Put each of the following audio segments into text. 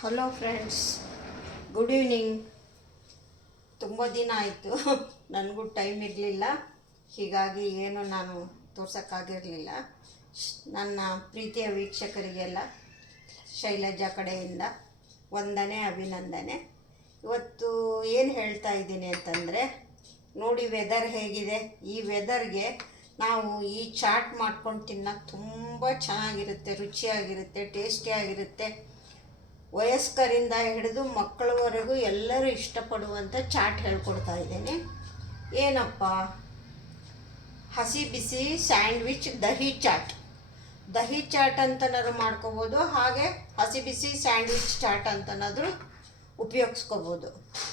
Hello friends, good evening. ತುಂಬ ದಿನ ಆಯಿತು, ನನಗೂ ಟೈಮ್ ಇರಲಿಲ್ಲ, ಹೀಗಾಗಿ ಏನು ನಾನು ತೋರ್ಸೋಕ್ಕಾಗಿರಲಿಲ್ಲ. ನನ್ನ ಪ್ರೀತಿಯ ವೀಕ್ಷಕರಿಗೆಲ್ಲ ಶೈಲಜಾ ಕಡೆಯಿಂದ ವಂದನೆ, ಅಭಿನಂದನೆ. ಇವತ್ತು ಏನು ಹೇಳ್ತಾ ಇದ್ದೀನಿ ಅಂತಂದರೆ, ನೋಡಿ ವೆದರ್ ಹೇಗಿದೆ. ಈ ವೆದರ್ಗೆ ನಾವು ಈ ಚಾಟ್ ಮಾಡ್ಕೊಂಡು ತಿನ್ನೋಕ್ಕೆ ತುಂಬ ಚೆನ್ನಾಗಿರುತ್ತೆ, ರುಚಿಯಾಗಿರುತ್ತೆ, ಟೇಸ್ಟಿಯಾಗಿರುತ್ತೆ. ವಯಸ್ಕರಿಂದ ಹಿಡಿದು ಮಕ್ಕಳವರೆಗೂ ಎಲ್ಲರೂ ಇಷ್ಟಪಡುವಂಥ ಚಾಟ್ ಹೇಳ್ಕೊಡ್ತಾ ಇದ್ದೇನೆ. ಏನಪ್ಪ, ಹಸಿ ಬಿಸಿ ಸ್ಯಾಂಡ್ವಿಚ್ ದಹಿ ಚಾಟ್ ಅಂತನಾದ್ರು ಮಾಡ್ಕೋಬೋದು, ಹಾಗೆ ಹಸಿ ಬಿಸಿ ಸ್ಯಾಂಡ್ವಿಚ್ ಚಾಟ್ ಅಂತನಾದರೂ ಉಪಯೋಗಿಸ್ಕೋಬೋದು.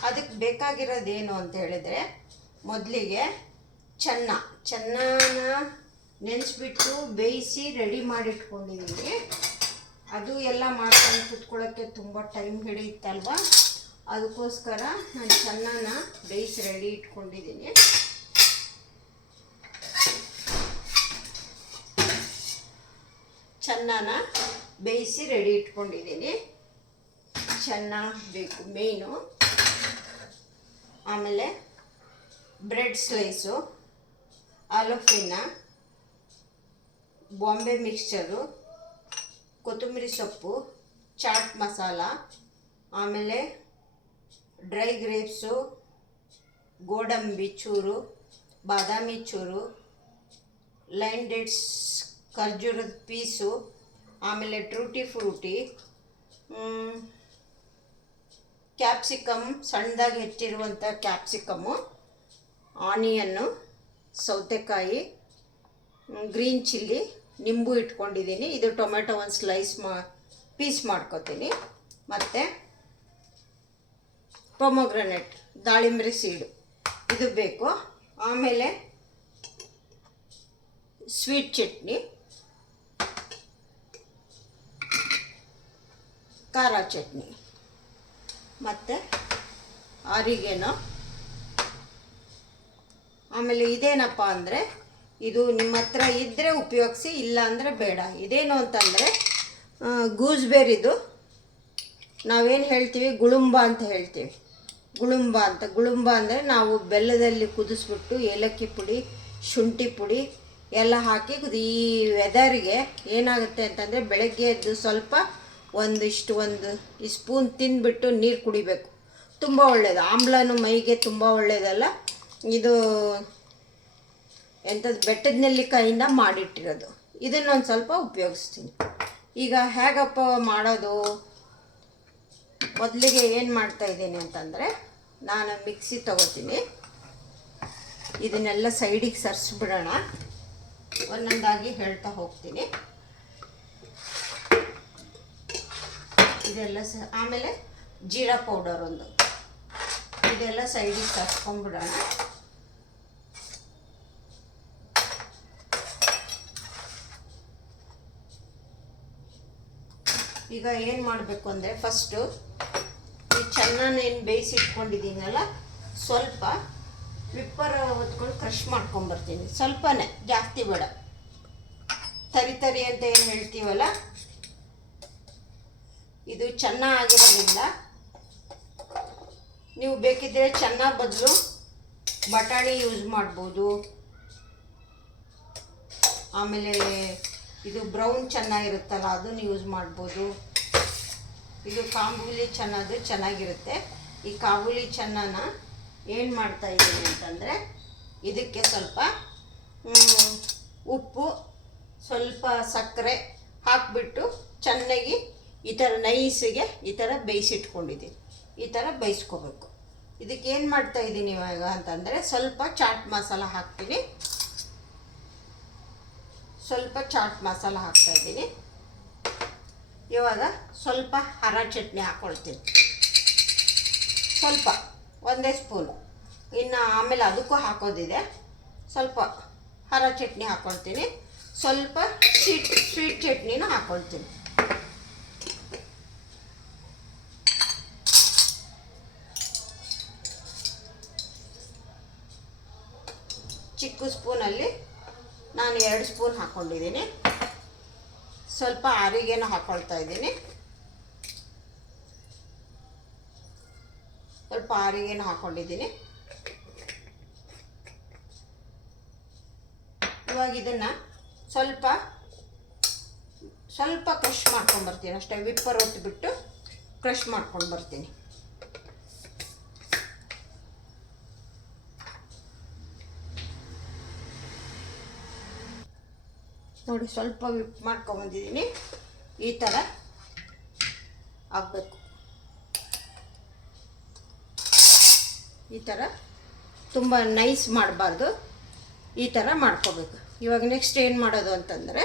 ಅದಕ್ಕೆ ಬೇಕಾಗಿರೋದೇನು ಅಂತ ಹೇಳಿದರೆ, ಮೊದಲಿಗೆ ಚೆನ್ನಾನ ನೆನೆಸ್ಬಿಟ್ಟು ಬೇಯಿಸಿ ರೆಡಿ ಮಾಡಿಟ್ಕೊಂಡಿದ್ದೀನಿ. ಅದು ಎಲ್ಲ ಮಾಡ್ಕೊಂಡು ಕುತ್ಕೊಳ್ಳೋಕ್ಕೆ ತುಂಬ ಟೈಮ್ ಹಿಡಿಯುತ್ತಲ್ವ, ಅದಕ್ಕೋಸ್ಕರ ನಾನು ಚೆನ್ನಾನ ಬೇಯಿಸಿ ರೆಡಿ ಇಟ್ಕೊಂಡಿದ್ದೀನಿ. ಚೆನ್ನಾನ ಬೇಯಿಸಿ ರೆಡಿ ಇಟ್ಕೊಂಡಿದ್ದೀನಿ. ಚೆನ್ನ ಬೇಕು ಮೇಯ್ನು. ಆಮೇಲೆ ಬ್ರೆಡ್ ಸ್ಲೈಸು, ಆಲೂಫಿನ, ಬಾಂಬೆ ಮಿಕ್ಸ್ಚರು, ಕೊತ್ತಂಬರಿ ಸೊಪ್ಪು, ಚಾಟ್ ಮಸಾಲ, ಆಮೇಲೆ ಡ್ರೈ ಗ್ರೇಪ್ಸು, ಗೋಡಂಬಿ ಚೂರು, ಬಾದಾಮಿ ಚೂರು, ಲೈನ್ ಡೇಟ್ಸ್ ಖರ್ಜೂರದ ಪೀಸು, ಆಮೇಲೆ ಟ್ರೂಟಿ ಫ್ರೂಟಿ, ಕ್ಯಾಪ್ಸಿಕಮ್, ಸಣ್ಣದಾಗಿ ಹೆಚ್ಚಿರುವಂಥ ಕ್ಯಾಪ್ಸಿಕಮ್ಮು, ಆನಿಯನ್ನು, ಸೌತೆಕಾಯಿ, ಗ್ರೀನ್ ಚಿಲ್ಲಿ, ನಿಂಬು ಇಟ್ಕೊಂಡಿದ್ದೀನಿ. ಇದು ಟೊಮೆಟೊ ಒಂದು ಸ್ಲೈಸ್ ಪೀಸ್ ಮಾಡ್ಕೊತೀನಿ. ಮತ್ತು ಪೊಮೊಗ್ರನೇಟ್, ದಾಳಿಂಬೆ ಸೀಡು, ಇದು ಬೇಕು. ಆಮೇಲೆ ಸ್ವೀಟ್ ಚಟ್ನಿ, ಖಾರ ಚಟ್ನಿ, ಮತ್ತು ಆರಿಗೇನೋ. ಆಮೇಲೆ ಇದೇನಪ್ಪ ಅಂದರೆ, ಇದು ನಿಮ್ಮ ಹತ್ರ ಇದ್ದರೆ ಉಪಯೋಗಿಸಿ, ಇಲ್ಲ ಅಂದರೆ ಬೇಡ. ಇದೇನು ಅಂತಂದರೆ ಗೂಸ್ಬೆರಿದು ನಾವೇನು ಹೇಳ್ತೀವಿ, ಗುಳುಂಬ ಅಂತ ಹೇಳ್ತೀವಿ. ಗುಳುಂಬ ಅಂದರೆ ನಾವು ಬೆಲ್ಲದಲ್ಲಿ ಕುದಿಸ್ಬಿಟ್ಟು ಏಲಕ್ಕಿ ಪುಡಿ, ಶುಂಠಿ ಪುಡಿ ಎಲ್ಲ ಹಾಕಿ ಈ ವೆದರ್ಗೆ ಏನಾಗುತ್ತೆ ಅಂತಂದರೆ, ಬೆಳಗ್ಗೆ ಎದ್ದು ಸ್ವಲ್ಪ ಒಂದು ಸ್ಪೂನ್ ತಿಂದುಬಿಟ್ಟು ನೀರು ಕುಡಿಬೇಕು. ತುಂಬ ಒಳ್ಳೆಯದು, ಆಮ್ಲನು ಮೈಗೆ ತುಂಬ ಒಳ್ಳೆಯದಲ್ಲ. ಇದು ಎಂಥದ್ದು ಬೆಟ್ಟದ ನೆಲ್ಲಿಕಾಯಿಂದ ಮಾಡಿಟ್ಟಿರೋದು. ಇದನ್ನೊಂದು ಸ್ವಲ್ಪ ಉಪಯೋಗಿಸ್ತೀನಿ. ಈಗ ಹೇಗಪ್ಪ ಮಾಡೋದು? ಮೊದಲಿಗೆ ಏನು ಮಾಡ್ತಾಯಿದ್ದೀನಿ ಅಂತಂದರೆ, ನಾನು ಮಿಕ್ಸಿ ತಗೋತೀನಿ. ಇದನ್ನೆಲ್ಲ ಸೈಡಿಗೆ ಸರಿಸ್ಬಿಡೋಣ, ಒಂದೊಂದಾಗಿ ಹೇಳ್ತಾ ಹೋಗ್ತೀನಿ. ಇದೆಲ್ಲ ಆಮೇಲೆ ಜೀರಾ ಪೌಡರ್ ಒಂದು, ಇದೆಲ್ಲ ಸೈಡಿಗೆ ಸರಿಸ್ಕೊಂಡ್ಬಿಡೋಣ. ಈಗ ಏನು ಮಾಡಬೇಕು ಅಂದರೆ, ಫಸ್ಟು ಈ ಚೆನ್ನಾಗಿ ಏನು ಬೇಯಿಸಿಟ್ಕೊಂಡಿದ್ದೀನಲ್ಲ, ಸ್ವಲ್ಪ ವಿಪ್ಪರ್ ಹೊತ್ಕೊಂಡು ಕ್ರಷ್ ಮಾಡ್ಕೊಂಬರ್ತೀನಿ. ಸ್ವಲ್ಪನೇ, ಜಾಸ್ತಿ ಬೇಡ. ತರಿ ಅಂತ ಏನು ಹೇಳ್ತೀವಲ್ಲ, ಇದು ಚೆನ್ನಾಗಿರೋದ್ರಿಂದ ನೀವು ಬೇಕಿದ್ದರೆ ಚೆನ್ನ ಬದಲು ಬಟಾಣಿ ಯೂಸ್ ಮಾಡ್ಬೋದು. ಆಮೇಲೆ ಇದು ಬ್ರೌನ್ ಚೆನ್ನ ಇರುತ್ತಲ್ಲ, ಅದನ್ನು ಯೂಸ್ ಮಾಡ್ಬೋದು. ಇದು ಕಾಬೂಲಿ ಚೆನ್ನದು ಚೆನ್ನಾಗಿರುತ್ತೆ. ಈ ಕಾಬೂಲಿ ಚೆನ್ನನ ಏನು ಮಾಡ್ತಾಯಿದ್ದೀನಿ ಅಂತಂದರೆ, ಇದಕ್ಕೆ ಸ್ವಲ್ಪ ಉಪ್ಪು, ಸ್ವಲ್ಪ ಸಕ್ಕರೆ ಹಾಕಿಬಿಟ್ಟು ಚೆನ್ನಾಗಿ ಈ ಥರ ನೈಸಿಗೆ ಈ ಥರ ಬೇಯಿಸಿಟ್ಕೊಂಡಿದ್ದೀನಿ. ಈ ಥರ ಬೇಯಿಸ್ಕೋಬೇಕು. ಇದಕ್ಕೆ ಏನು ಮಾಡ್ತಾಯಿದ್ದೀನಿ ಇವಾಗ ಅಂತಂದರೆ, ಸ್ವಲ್ಪ ಚಾಟ್ ಮಸಾಲ ಹಾಕ್ತೀನಿ. ಸ್ವಲ್ಪ ಚಾಟ್ ಮಸಾಲ ಹಾಕ್ತಾಯಿದ್ದೀನಿ. ಇವಾಗ ಸ್ವಲ್ಪ ಖಾರ ಚಟ್ನಿ ಹಾಕ್ಕೊಳ್ತೀನಿ, ಸ್ವಲ್ಪ ಒಂದೇ ಸ್ಪೂನು. ಇನ್ನು ಆಮೇಲೆ ಅದಕ್ಕೂ ಹಾಕೋದಿದೆ. ಸ್ವಲ್ಪ ಖಾರ ಚಟ್ನಿ ಹಾಕ್ಕೊಳ್ತೀನಿ, ಸ್ವಲ್ಪ ಸ್ವೀಟ್ ಚಟ್ನಿನೂ ಹಾಕ್ಕೊಳ್ತೀನಿ. ಚಿಕ್ಕ ಸ್ಪೂನಲ್ಲಿ ನಾನು 2 ಸ್ಪೂನ್ ಹಾಕ್ಕೊಂಡಿದ್ದೀನಿ. ಸ್ವಲ್ಪ ಆರಿಗೇನು ಹಾಕ್ಕೊಳ್ತಾ ಇದ್ದೀನಿ. ಸ್ವಲ್ಪ ಆರಿಗೆನೂ ಹಾಕ್ಕೊಂಡಿದ್ದೀನಿ. ಇವಾಗ ಇದನ್ನು ಸ್ವಲ್ಪ ಕ್ರಷ್ ಮಾಡ್ಕೊಂಡು ಬರ್ತೀನಿ ಅಷ್ಟೇ. ವಿಪ್ಪರ್ ಹೊತ್ಬಿಟ್ಟು ಕ್ರಷ್ ಮಾಡ್ಕೊಂಡು ಬರ್ತೀನಿ. ನೋಡಿ, ಸ್ವಲ್ಪ ವಿಪ್ ಮಾಡ್ಕೊಂಬಂದಿದ್ದೀನಿ. ಈ ಥರ ಆಗಬೇಕು. ಈ ಥರ ತುಂಬ ನೈಸ್ ಮಾಡಬಾರ್ದು, ಈ ಥರ ಮಾಡ್ಕೋಬೇಕು. ಇವಾಗ ನೆಕ್ಸ್ಟ್ ಏನು ಮಾಡೋದು ಅಂತಂದರೆ,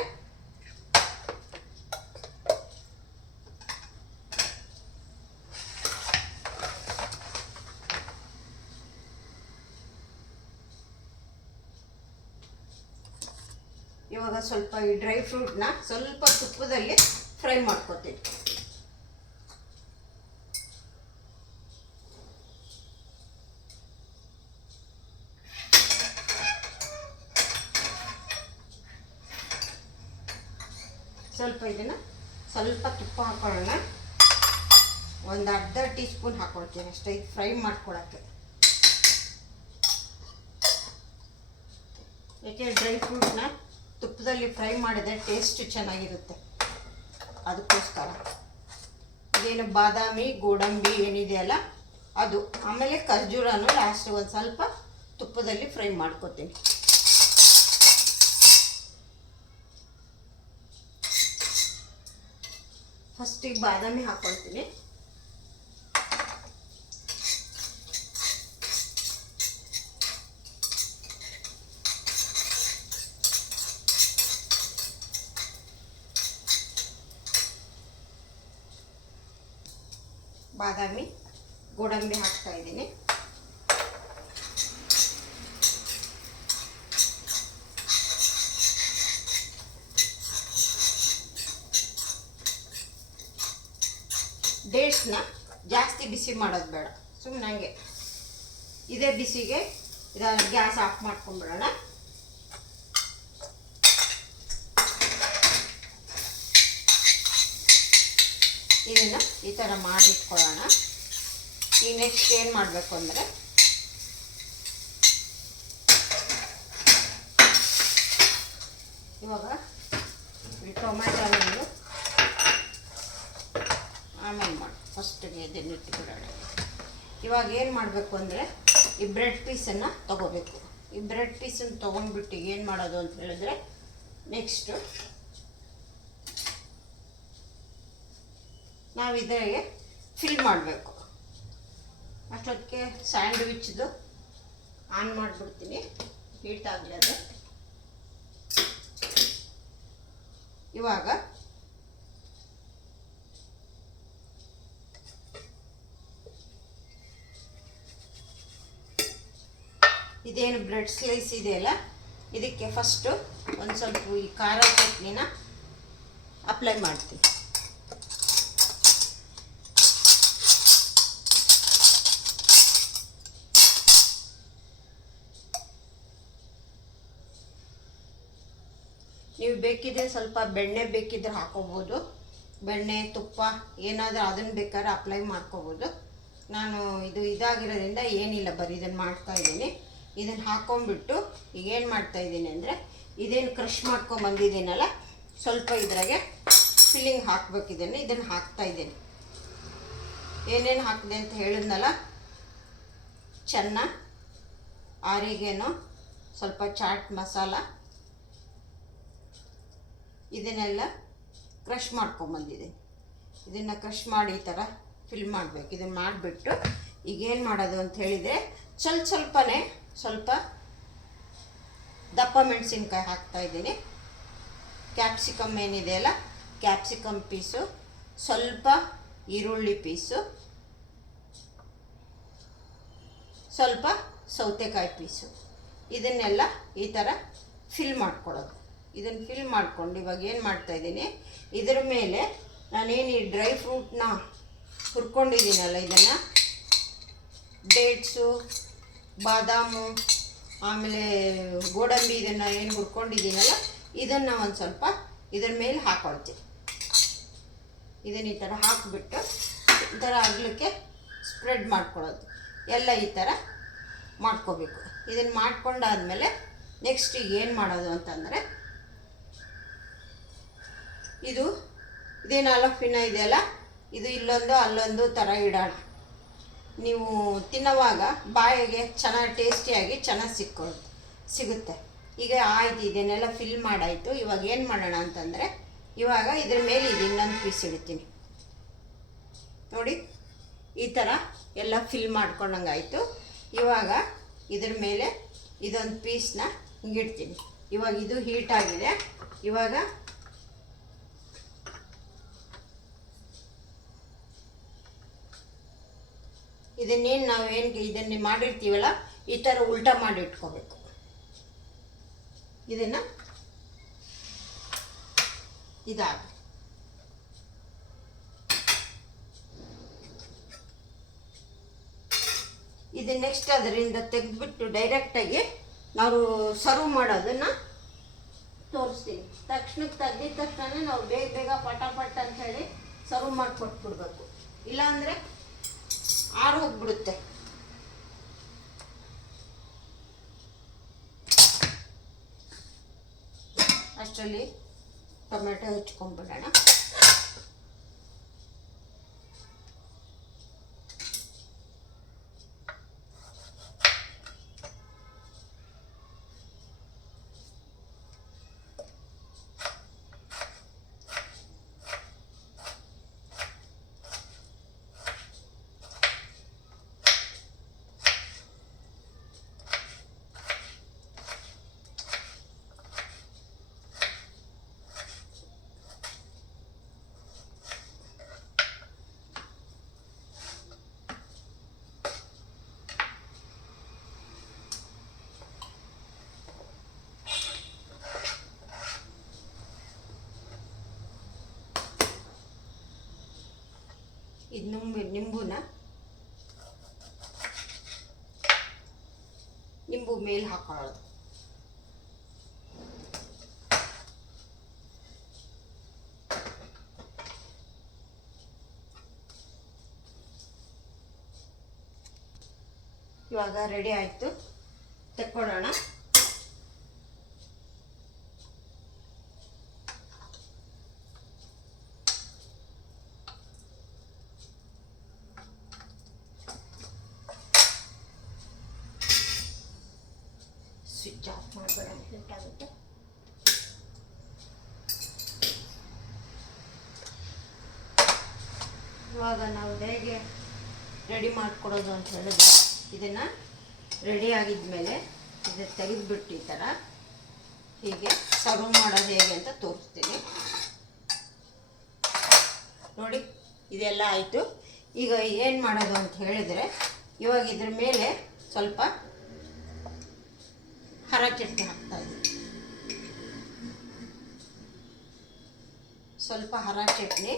ಇವಾಗ ಸ್ವಲ್ಪ ಈ ಡ್ರೈ ಫ್ರೂಟ್ನ ಸ್ವಲ್ಪ ತುಪ್ಪದಲ್ಲಿ ಫ್ರೈ ಮಾಡ್ಕೊತೀನಿ. ಸ್ವಲ್ಪ ಇದನ್ನು ಸ್ವಲ್ಪ ತುಪ್ಪ ಹಾಕೊಳ್ಳೋಣ. ಒಂದು ಅರ್ಧ ಟೀ ಸ್ಪೂನ್ ಹಾಕ್ಕೊಳ್ತೀನಿ ಅಷ್ಟೇ, ಇದು ಫ್ರೈ ಮಾಡ್ಕೊಳಕ್ಕೆ. ಯಾಕೆ ಡ್ರೈ ಫ್ರೂಟ್ನ ತುಪ್ಪದಲ್ಲಿ ಫ್ರೈ ಮಾಡಿದ್ರೆ ಟೇಸ್ಟ್ ಚೆನ್ನಾಗಿರುತ್ತೆ, ಅದಕ್ಕೋಸ್ಕರ. ಇದೇನು ಬಾದಾಮಿ ಗೋಡಂಬಿ ಏನಿದೆಯಲ್ಲ ಅದು, ಆಮೇಲೆ ಖರ್ಜೂರನೂ ಲಾಸ್ಟ್ ಒಂದು ಸ್ವಲ್ಪ ತುಪ್ಪದಲ್ಲಿ ಫ್ರೈ ಮಾಡ್ಕೊತೀನಿ. ಫಸ್ಟಿಗೆ ಬಾದಾಮಿ ಹಾಕ್ಕೊಳ್ತೀನಿ. ಬಾದಾಮಿ ಗೋಡಂಬಿ ಹಾಕ್ತಾ ಇದ್ದೀನಿ. ಡೇಟ್ಸ್ನ ಜಾಸ್ತಿ ಬಿಸಿ ಮಾಡೋದು ಬೇಡ, ಸುಮ್ಮನೆ ಹಂಗೆ ಇದೇ ಬಿಸಿಗೆ ಇದನ್ನು ಗ್ಯಾಸ್ ಆಫ್ ಮಾಡ್ಕೊಂಡ್ಬಿಡೋಣ. ಇದನ್ನು ಈ ಥರ ಮಾಡಿಟ್ಕೊಳ್ಳೋಣ. ಈ ನೆಕ್ಸ್ಟ್ ಏನು ಮಾಡಬೇಕು ಅಂದರೆ, ಇವಾಗ ಈ ಟೊಮೆಟೊನನ್ನು ಆಮೇಲೆ ಮಾಡಿ ಫಸ್ಟಿಗೆ ಇದನ್ನು ಇಟ್ಬಿಡೋಣ. ಇವಾಗ ಏನು ಮಾಡಬೇಕು ಅಂದರೆ, ಈ ಬ್ರೆಡ್ ಪೀಸನ್ನು ತೊಗೋಬೇಕು. ಈ ಬ್ರೆಡ್ ಪೀಸನ್ನು ತೊಗೊಂಡ್ಬಿಟ್ಟು ಏನು ಮಾಡೋದು ಅಂತ ಹೇಳಿದ್ರೆ, ನೆಕ್ಸ್ಟು ನಾವು ಇದಕ್ಕೆ ಫಿಲ್ ಮಾಡಬೇಕು. ಅಷ್ಟೊತ್ತಿಗೆ ಸ್ಯಾಂಡ್ವಿಚ್ದು ಆನ್ ಮಾಡಿಬಿಡ್ತೀನಿ, ಹೀಟ್ ಆಗಲಿ ಅದು. ಇವಾಗ ಇದೇನು ಬ್ರೆಡ್ ಸ್ಲೈಸ್ ಇದೆಯಲ್ಲ, ಇದಕ್ಕೆ ಫಸ್ಟು ಒಂದು ಸ್ವಲ್ಪ ಈ ಖಾರ ಚಟ್ನಿನ ಅಪ್ಲೈ ಮಾಡ್ತೀನಿ. ನೀವು ಬೇಕಿದ್ರೆ ಸ್ವಲ್ಪ ಬೆಣ್ಣೆ ಬೇಕಿದ್ರೆ ಹಾಕೋಬೋದು, ಬೆಣ್ಣೆ ತುಪ್ಪ ಏನಾದರೂ ಅದನ್ನು ಬೇಕಾದ್ರೆ ಅಪ್ಲೈ ಮಾಡ್ಕೋಬೋದು. ನಾನು ಇದು ಇದಾಗಿರೋದ್ರಿಂದ ಏನಿಲ್ಲ, ಬರೀ ಇದನ್ನು ಮಾಡ್ತಾಯಿದ್ದೀನಿ. ಇದನ್ನು ಹಾಕ್ಕೊಂಬಿಟ್ಟು ಈಗ ಏನು ಮಾಡ್ತಾಯಿದ್ದೀನಿ ಅಂದರೆ, ಇದೇನು ಕ್ರಷ್ ಮಾಡ್ಕೊಂಬಂದಿದ್ದೀನಲ್ಲ, ಸ್ವಲ್ಪ ಇದ್ರಾಗೆ ಫಿಲ್ಲಿಂಗ್ ಹಾಕಬೇಕಿದ್ದೇನೆ. ಇದನ್ನು ಹಾಕ್ತಾಯಿದ್ದೀನಿ. ಏನೇನು ಹಾಕಿದೆ ಅಂತ ಹೇಳಿದ್ನಲ್ಲ, ಚೆನ್ನ, ಆರಿಗೇನೋ, ಸ್ವಲ್ಪ ಚಾಟ್ ಮಸಾಲ, ಇದನ್ನೆಲ್ಲ ಕ್ರಷ್ ಮಾಡ್ಕೊಂಬಂದಿದ್ದೀನಿ. ಇದನ್ನು ಕ್ರಷ್ ಮಾಡಿ ಈ ಥರ ಫಿಲ್ ಮಾಡಬೇಕು. ಇದನ್ನು ಮಾಡಿಬಿಟ್ಟು ಈಗೇನು ಮಾಡೋದು ಅಂತ ಹೇಳಿದರೆ, ಸ್ವಲ್ಪನೇ ಸ್ವಲ್ಪ ದಪ್ಪ ಮೆಣಸಿನ್ಕಾಯಿ ಹಾಕ್ತಾಯಿದ್ದೀನಿ. ಕ್ಯಾಪ್ಸಿಕಮ್ ಏನಿದೆಯಲ್ಲ, ಕ್ಯಾಪ್ಸಿಕಮ್ ಪೀಸು, ಸ್ವಲ್ಪ ಈರುಳ್ಳಿ ಪೀಸು, ಸ್ವಲ್ಪ ಸೌತೆಕಾಯಿ ಪೀಸು, ಇದನ್ನೆಲ್ಲ ಈ ಥರ ಫಿಲ್ ಮಾಡ್ಕೊಳ್ಳೋದು. ಇದನ್ನು ಫಿಲ್ ಮಾಡ್ಕೊಂಡು ಇವಾಗ ಏನು ಮಾಡ್ತಾಯಿದ್ದೀನಿ, ಇದ್ರ ಮೇಲೆ ನಾನೇನು ಈ ಡ್ರೈ ಫ್ರೂಟ್ನ ಹುರ್ಕೊಂಡಿದ್ದೀನಲ್ಲ, ಇದನ್ನು ಡೇಟ್ಸು, ಬಾದಾಮು, ಆಮೇಲೆ ಗೋಡಂಬಿ, ಇದನ್ನು ಏನು ಹುರ್ಕೊಂಡಿದ್ದೀನಲ್ಲ, ಇದನ್ನು ಒಂದು ಸ್ವಲ್ಪ ಇದ್ರ ಮೇಲೆ ಹಾಕ್ಕೊಳ್ತೀನಿ. ಇದನ್ನು ಈ ಥರ ಹಾಕಿಬಿಟ್ಟು ಈ ಥರ ಆಗಲಿಕ್ಕೆ ಸ್ಪ್ರೆಡ್ ಮಾಡ್ಕೊಳ್ಳೋದು ಎಲ್ಲ ಈ ಥರ ಮಾಡ್ಕೋಬೇಕು. ಇದನ್ನು ಮಾಡ್ಕೊಂಡಾದಮೇಲೆ ನೆಕ್ಸ್ಟ್ ಈಗ ಏನು ಮಾಡೋದು ಅಂತಂದರೆ, ಇದೇನು ಅಲಫಿನ ಇದೆಯಲ್ಲ, ಇದು ಇಲ್ಲೊಂದು ಅಲ್ಲೊಂದು ಥರ ಇಡೋಣ. ನೀವು ತಿನ್ನೋವಾಗ ಬಾಯಿಗೆ ಚೆನ್ನಾಗಿ ಟೇಸ್ಟಿಯಾಗಿ ಚೆನ್ನಾಗಿ ಸಿಗುತ್ತೆ. ಈಗ ಆಯ್ತು, ಇದನ್ನೆಲ್ಲ ಫಿಲ್ ಮಾಡಾಯಿತು. ಇವಾಗ ಏನು ಮಾಡೋಣ ಅಂತಂದರೆ, ಇವಾಗ ಇದ್ರ ಮೇಲೆ ಇದು ಇನ್ನೊಂದು ಪೀಸ್ ಇಡ್ತೀನಿ ನೋಡಿ. ಈ ಥರ ಎಲ್ಲ ಫಿಲ್ ಮಾಡ್ಕೊಂಡಂಗಾಯಿತು. ಇವಾಗ ಇದ್ರ ಮೇಲೆ ಇದೊಂದು ಪೀಸ್ನ ಹಿಂಗಿಡ್ತೀನಿ. ಇವಾಗ ಇದು ಹೀಟಾಗಿದೆ. ಇವಾಗ ಇದನ್ನೇ ಮಾಡಿರ್ತೀವಲ್ಲ, ಈ ಥರ ಉಲ್ಟಾ ಮಾಡಿ ಇಟ್ಕೋಬೇಕು. ಇದನ್ನು ಇದಾಗಿ ಇದು ನೆಕ್ಸ್ಟ್ ಅದರಿಂದ ತೆಗೆದುಬಿಟ್ಟು ಡೈರೆಕ್ಟಾಗಿ ನಾವು ಸರ್ವ್ ಮಾಡೋದನ್ನು ತೋರಿಸ್ತೀನಿ. ತಕ್ಷಣಕ್ಕೆ ತೆಗ್ದಿದ ತಕ್ಷಣ ನಾವು ಬೇಗ ಪಟಾಪಟ್ ಅಂತ ಹೇಳಿ ಸರ್ವ್ ಮಾಡಿ ಕೊಟ್ಬಿಡ್ಬೇಕು. ಇಲ್ಲಾಂದರೆ ಹೋಗ್ಬಿಡುತ್ತೆ. ಅಷ್ಟರಲ್ಲಿ ಟೊಮೆಟೊ ಹೆಚ್ಕೊಂಡ್ಬಿಡೋಣ. ಇದು ನಿಂಬು ಮೇಲೆ ಹಾಕೊಳ್ಳೋದು. ಇವಾಗ ರೆಡಿ ಆಯಿತು, ತೆಕ್ಕೊಳ್ಳೋಣ. ಸ್ವಿಚ್ ಆಫ್ ಮಾಡಬೇಡ, ಹೀಟ್ ಆಗುತ್ತೆ. ಇವಾಗ ನಾವು ಹೇಗೆ ರೆಡಿ ಮಾಡಿಕೊಡೋದು ಅಂತ ಹೇಳಿದ್ರೆ, ಇದನ್ನು ರೆಡಿ ಆಗಿದ್ಮೇಲೆ ಇದು ತೆಗೆದುಬಿಟ್ಟು ಈ ಥರ ಹೀಗೆ ಸರ್ವ್ ಮಾಡೋದು ಹೇಗೆ ಅಂತ ತೋರಿಸ್ತೀನಿ ನೋಡಿ. ಇದೆಲ್ಲ ಆಯಿತು. ಈಗ ಏನು ಮಾಡೋದು ಅಂತ ಹೇಳಿದರೆ, ಇವಾಗ ಇದ್ರ ಮೇಲೆ ಸ್ವಲ್ಪ ಹರ ಚಟ್ನಿ ಹಾಕ್ತಾಯಿದ್ದೀನಿ. ಸ್ವಲ್ಪ ಹರ ಚಟ್ನಿ,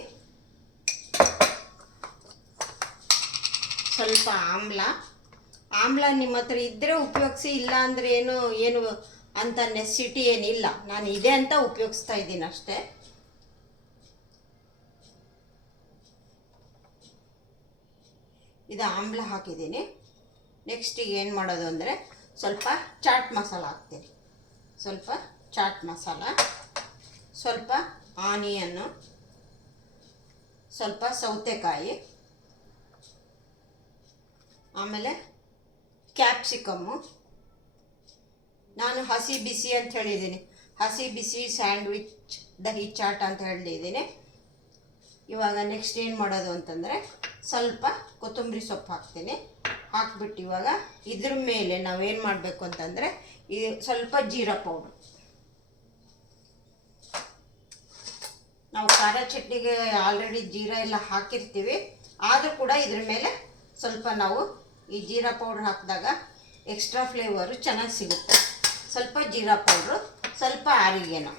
ಸ್ವಲ್ಪ ಆಮ್ಲ ನಿಮ್ಮ ಹತ್ರ ಇದ್ದರೆ ಉಪಯೋಗಿಸಿ, ಇಲ್ಲ ಅಂದರೆ ಏನು ಅಂತ ನೆಸಿಟಿ ಏನಿಲ್ಲ. ನಾನು ಇದೆ ಅಂತ ಉಪಯೋಗಿಸ್ತಾ ಇದ್ದೀನಿ ಅಷ್ಟೇ. ಇದು ಆಮ್ಲ ಹಾಕಿದ್ದೀನಿ. ನೆಕ್ಸ್ಟ್ ಏನು ಮಾಡೋದು ಅಂದರೆ, ಸ್ವಲ್ಪ ಚಾಟ್ ಮಸಾಲ ಹಾಕ್ತೀನಿ. ಸ್ವಲ್ಪ ಚಾಟ್ ಮಸಾಲ, ಸ್ವಲ್ಪ ಆನಿಯನ್ನು, ಸ್ವಲ್ಪ ಸೌತೆಕಾಯಿ, ಆಮೇಲೆ ಕ್ಯಾಪ್ಸಿಕಮ್ಮು. ನಾನು ಹಸಿ ಬಿಸಿ ಅಂತ ಹೇಳಿದ್ದೀನಿ, ಹಸಿ ಬಿಸಿ ಸ್ಯಾಂಡ್ವಿಚ್ ದಹಿ ಚಾಟ್ ಅಂತ ಹೇಳಿದ್ದೀನಿ. ಇವಾಗ ನೆಕ್ಸ್ಟ್ ಏನು ಮಾಡೋದು ಅಂತಂದರೆ, ಸ್ವಲ್ಪ ಕೊತ್ತಂಬರಿ ಸೊಪ್ಪು ಹಾಕ್ತೀನಿ. ಹಾಕ್ಬಿಟ್ಟು ಇವಾಗ ಇದ್ರ ಮೇಲೆ ನಾವೇನು ಮಾಡಬೇಕು ಅಂತಂದರೆ, ಇದು ಸ್ವಲ್ಪ ಜೀರಾ ಪೌಡ್ರು. ನಾವು ಖಾರ ಚಟ್ನಿಗೆ ಆಲ್ರೆಡಿ ಜೀರಾ ಎಲ್ಲ ಹಾಕಿರ್ತೀವಿ, ಆದರೂ ಕೂಡ ಇದ್ರ ಮೇಲೆ ಸ್ವಲ್ಪ ನಾವು ಈ ಜೀರಾ ಪೌಡ್ರ್ ಹಾಕಿದಾಗ ಎಕ್ಸ್ಟ್ರಾ ಫ್ಲೇವರು ಚೆನ್ನಾಗಿ ಸಿಗುತ್ತೆ. ಸ್ವಲ್ಪ ಜೀರಾ ಪೌಡ್ರು, ಸ್ವಲ್ಪ ಆರಿಗೇನೋ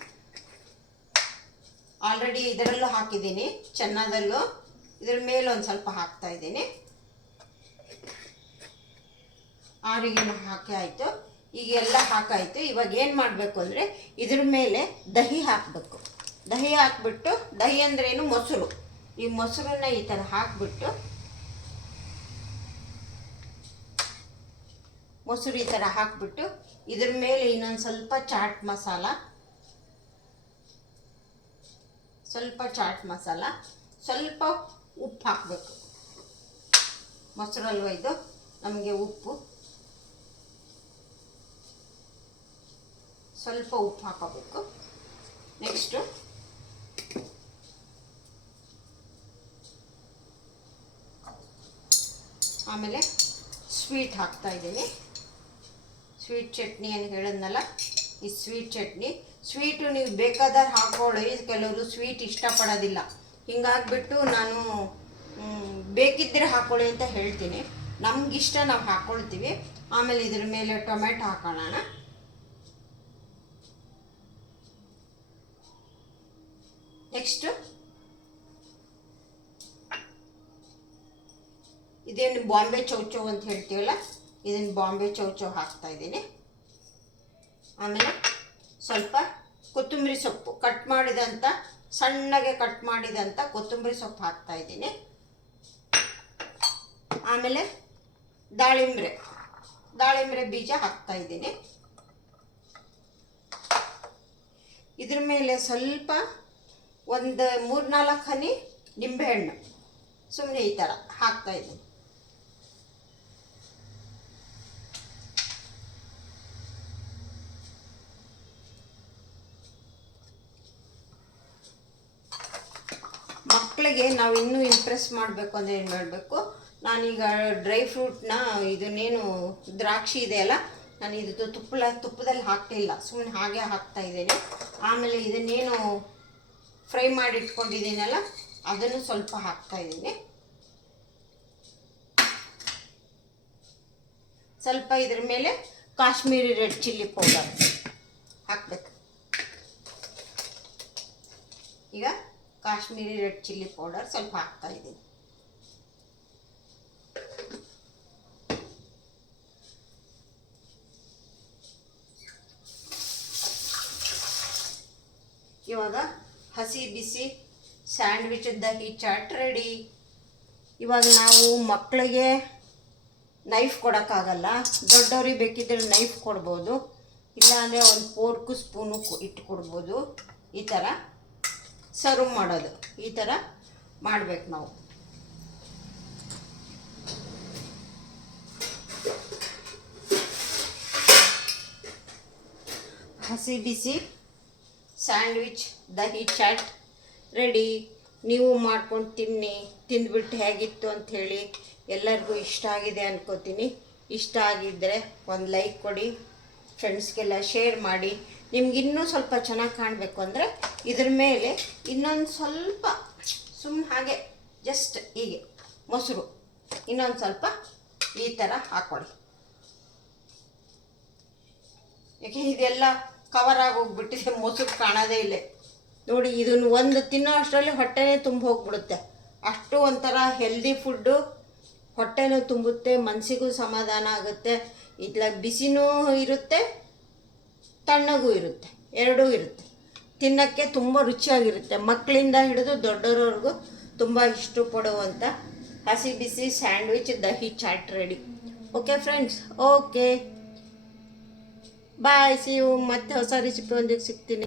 ಆಲ್ರೆಡಿ ಇದರಲ್ಲೂ ಹಾಕಿದ್ದೀನಿ, ಚೆನ್ನದಲ್ಲೂ ಇದ್ರ ಮೇಲೆ ಒಂದು ಸ್ವಲ್ಪ ಹಾಕ್ತಾಯಿದ್ದೀನಿ. ಆರಿಗೇನೋ ಹಾಕಿ ಆಯಿತು. ಈಗ ಎಲ್ಲ ಹಾಕಾಯಿತು. ಇವಾಗ ಏನು ಮಾಡಬೇಕು ಅಂದರೆ, ಇದ್ರ ಮೇಲೆ ದಹಿ ಹಾಕಬೇಕು. ದಹಿ ಹಾಕ್ಬಿಟ್ಟು, ದಹಿ ಅಂದ್ರೇನು ಮೊಸರು, ಈ ಮೊಸರನ್ನ ಈ ಥರ ಹಾಕಿಬಿಟ್ಟು ಮೊಸರು ಈ ಥರ ಹಾಕಿಬಿಟ್ಟು ಇದ್ರ ಮೇಲೆ ಇನ್ನೊಂದು ಸ್ವಲ್ಪ ಚಾಟ್ ಮಸಾಲ, ಸ್ವಲ್ಪ ಉಪ್ಪು ಹಾಕಬೇಕು. ಮೊಸರಲ್ವ ಇದು, ನಮಗೆ ಉಪ್ಪು ಸ್ವಲ್ಪ ಉಪ್ಪು ಹಾಕೋಬೇಕು. ನೆಕ್ಸ್ಟು ಆಮೇಲೆ ಸ್ವೀಟ್ ಹಾಕ್ತಾಯಿದ್ದೀನಿ. ಸ್ವೀಟ್ ಚಟ್ನಿ ಏನು ಹೇಳಿದ್ನಲ್ಲ, ಈ ಸ್ವೀಟ್ ಚಟ್ನಿ. ಸ್ವೀಟು ನೀವು ಬೇಕಾದ್ರೆ ಹಾಕೊಳ್ಳಿ, ಕೆಲವರು ಸ್ವೀಟ್ ಇಷ್ಟಪಡೋದಿಲ್ಲ. ಹಿಂಗಾಗ್ಬಿಟ್ಟು ನಾನು ಬೇಕಿದ್ದರೆ ಹಾಕೊಳ್ಳಿ ಅಂತ ಹೇಳ್ತೀನಿ. ನಮಗಿಷ್ಟ ನಾವು ಹಾಕ್ಕೊಳ್ತೀವಿ. ಆಮೇಲೆ ಇದ್ರ ಮೇಲೆ ಟೊಮೆಟೊ ಹಾಕೋಣ. ನೆಕ್ಸ್ಟು ಇದೇನು ಬಾಂಬೆ ಚೌಚೌ ಅಂತ ಹೇಳ್ತೀವಲ್ಲ, ಇದನ್ನು ಬಾಂಬೆ ಚೌಚೌ ಹಾಕ್ತಾಯಿದ್ದೀನಿ. ಆಮೇಲೆ ಸ್ವಲ್ಪ ಕೊತ್ತಂಬರಿ ಸೊಪ್ಪು ಸಣ್ಣಗೆ ಕಟ್ ಮಾಡಿದಂಥ ಕೊತ್ತಂಬರಿ ಸೊಪ್ಪು ಹಾಕ್ತಾಯಿದ್ದೀನಿ. ಆಮೇಲೆ ದಾಳಿಂಬ್ರೆ ಬೀಜ ಹಾಕ್ತಾಯಿದ್ದೀನಿ. ಇದ್ರ ಮೇಲೆ ಸ್ವಲ್ಪ ಒಂದು 3-4 ಹನಿ ನಿಂಬೆಹಣ್ಣು ಸುಮ್ಮನೆ ಈ ಥರ ಹಾಕ್ತಾಯಿದ್ದೀನಿ. ಮಕ್ಕಳಿಗೆ ನಾವು ಇನ್ನೂ ಇಂಪ್ರೆಸ್ ಮಾಡಬೇಕು ಅಂದರೆ ಏನು ಮಾಡಬೇಕು, ನಾನೀಗ ಡ್ರೈ ಫ್ರೂಟ್ನ ಇದನ್ನೇನು ದ್ರಾಕ್ಷಿ ಇದೆಯಲ್ಲ, ನಾನು ಇದು ತುಪ್ಪದಲ್ಲಿ ಹಾಕ್ತಿಲ್ಲ, ಸುಮ್ಮನೆ ಹಾಗೆ ಹಾಕ್ತಾಯಿದ್ದೇನೆ. ಆಮೇಲೆ ಇದನ್ನೇನು ಫ್ರೈ ಮಾಡಿ ಇಟ್ಕೊಂಡಿದ್ದೀನಲ್ಲ, ಅದನ್ನು ಸ್ವಲ್ಪ ಹಾಕ್ತಾಯಿದ್ದೀನಿ. ಸ್ವಲ್ಪ ಇದ್ರ ಮೇಲೆ ಕಾಶ್ಮೀರಿ ರೆಡ್ ಚಿಲ್ಲಿ ಪೌಡರ್ ಹಾಕಬೇಕು. ಈಗ ಕಾಶ್ಮೀರಿ ರೆಡ್ ಚಿಲ್ಲಿ ಪೌಡರ್ ಸ್ವಲ್ಪ ಹಾಕ್ತಾಯಿದ್ದೀನಿ. ಇವಾಗ ಹಸಿ ಬಿಸಿ ಸ್ಯಾಂಡ್ವಿಚ್ ದಹಿ ಚಾಟ್ ರೆಡಿ. ಇವಾಗ ನಾವು ಮಕ್ಕಳಿಗೆ ನೈಫ್ ಕೊಡೋಕ್ಕಾಗಲ್ಲ, ದೊಡ್ಡವ್ರಿಗೆ ಬೇಕಿದ್ದರೆ ನೈಫ್ ಕೊಡ್ಬೋದು, ಇಲ್ಲಾಂದರೆ ಒಂದು ಫೋರ್ಕು ಸ್ಪೂನು ಇಟ್ಟು ಕೊಡ್ಬೋದು. ಈ ಥರ ಸರ್ವ್ ಮಾಡೋದು, ಈ ಥರ ಮಾಡಬೇಕು ನಾವು. ಹಸಿ ಬಿಸಿ ಸ್ಯಾಂಡ್ವಿಚ್ ದಹಿ ಚಾಟ್ ರೆಡಿ. ನೀವು ಮಾಡ್ಕೊಂಡು ತಿಂದ್ಬಿಟ್ಟು ಹೇಗಿತ್ತು ಅಂಥೇಳಿ ಎಲ್ಲರಿಗೂ ಇಷ್ಟ ಆಗಿದೆ ಅನ್ಕೋತೀನಿ. ಇಷ್ಟ ಆಗಿದ್ದರೆ ಒಂದು ಲೈಕ್ ಕೊಡಿ, ಫ್ರೆಂಡ್ಸ್ಗೆಲ್ಲ ಶೇರ್ ಮಾಡಿ. ನಿಮ್ಗೆ ಇನ್ನೂ ಸ್ವಲ್ಪ ಚೆನ್ನಾಗಿ ಕಾಣಬೇಕು ಅಂದರೆ ಇದ್ರ ಮೇಲೆ ಇನ್ನೊಂದು ಸ್ವಲ್ಪ ಸುಮ್ಮನೆ ಹಾಗೆ ಜಸ್ಟ್ ಹೀಗೆ ಮೊಸರು ಇನ್ನೊಂದು ಸ್ವಲ್ಪ ಈ ಥರ ಹಾಕ್ಕೊಳ್ಳಿ. ಯಾಕೆ ಇದೆಲ್ಲ ಕವರ್ ಆಗಿ ಹೋಗ್ಬಿಟ್ಟಿದೆ, ಮೊಸರು ಕಾಣೋದೇ ಇಲ್ಲ ನೋಡಿ. ಇದನ್ನು ಒಂದು ತಿನ್ನೋ ಅಷ್ಟರಲ್ಲಿ ಹೊಟ್ಟೆನೇ ತುಂಬ ಹೋಗ್ಬಿಡುತ್ತೆ. ಅಷ್ಟು ಒಂಥರ ಹೆಲ್ದಿ ಫುಡ್ಡು, ಹೊಟ್ಟೆನೂ ತುಂಬುತ್ತೆ, ಮನಸ್ಸಿಗೂ ಸಮಾಧಾನ ಆಗುತ್ತೆ. ಇತ್ಲಾಗ ಬಿಸಿನೂ ಇರುತ್ತೆ, ತಣ್ಣಗೂ ಇರುತ್ತೆ, ಎರಡೂ ಇರುತ್ತೆ. ತಿನ್ನೋಕ್ಕೆ ತುಂಬ ರುಚಿಯಾಗಿರುತ್ತೆ. ಮಕ್ಕಳಿಂದ ಹಿಡಿದು ದೊಡ್ಡವರವರೆಗೂ ತುಂಬ ಇಷ್ಟಪಡುವಂಥ ಹಸಿ ಬಿಸಿ sandwich dahi chaat ready. Okay friends, okay bye, see you. ಮತ್ತೆ ಹೊಸ ರೆಸಿಪಿ ಒಂದಿಗೆ ಸಿಗ್ತೀನಿ.